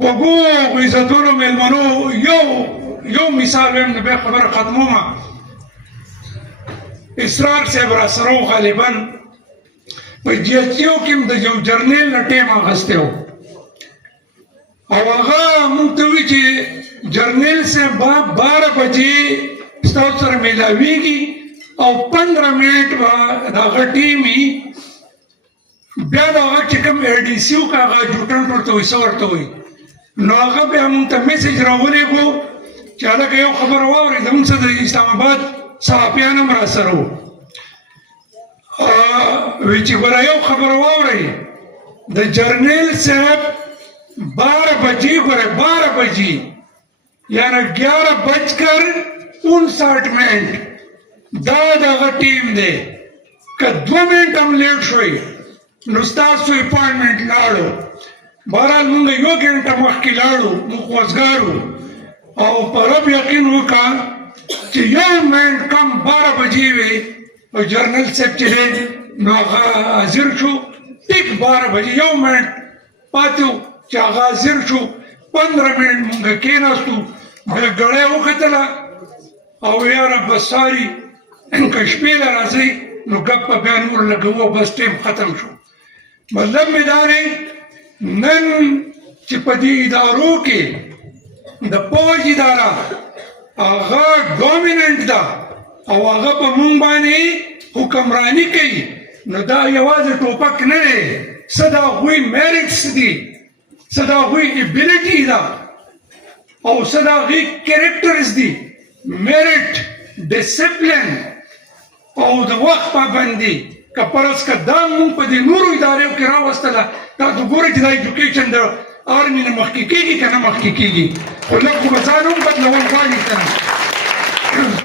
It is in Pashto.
خوږو عزتونو میلمنو یو مثال ویم نو بیا خبره ختمومه. اسرار صاحب را سره و غالبا په جیچیو کې هم د یو جرنیل نه ټیم اخیستی و او هغه موږ ته وایي چې جرنیل صاحب به 12 بجې ستاسو سره میلاویږي او 15 منټ به د هغه ټیم وي. بیا د هغه چې کوم اے ډي سی و که هغه اډجوټنټ ورته وایي څه ورته وایي نو هغه بیا موږ ته میسج راولېږو چې هلکه یو خبره واورئ زموږ څه د اسلام آباد صحافیان هم را سره وو. وی چې ګوره یو خبره واورئ د جرنیل صاحب 12 بجې ګوره 12 بجې یعنی 11:59 دا دغه ټیم دی که 2 منټ هم لیټ شوی نو ستاسو اپاینټمنټ لاړو. بهرحال موږ یو ګنټه مخکې لاړو موږ خوځګارو او په رب یقین وکړه چې یو منټ کم 12 بجې وي او جرنیل صاحب چې دی نو هغه حاضر شو ټیک 12 بجې یو منټ پاتې و چې هغه حاضر شو. 15 منټ موږ کېناستو بیا ګړی وکتله او یاره بس ساري که شپې له راځئ نو ګپ په بیا نور لګوو بس ټیم ختم شو. مطلب مې دا دی نن چې په دې ادارو کې د پوج اداره هغه ډومیننټ ده او هغه په موږ باندې حکمرانی کوي نو دا یوازې ټوپک نه دی څه د هغوی میرټس دي څه د هغوی ایبیلیټي ده او څه د هغوی کیریکټرز دي میرټ ډسپلن او د وخت پابندي که فرض که دا مونږ په دې نورو ادارو کې راوستله دا ته ګورئ چې دا ایجوکیشن د آرمي نه مخکې کېږي که نه مخکې کېږي خو لږ خو به ځان هم بدلول غواړي که نه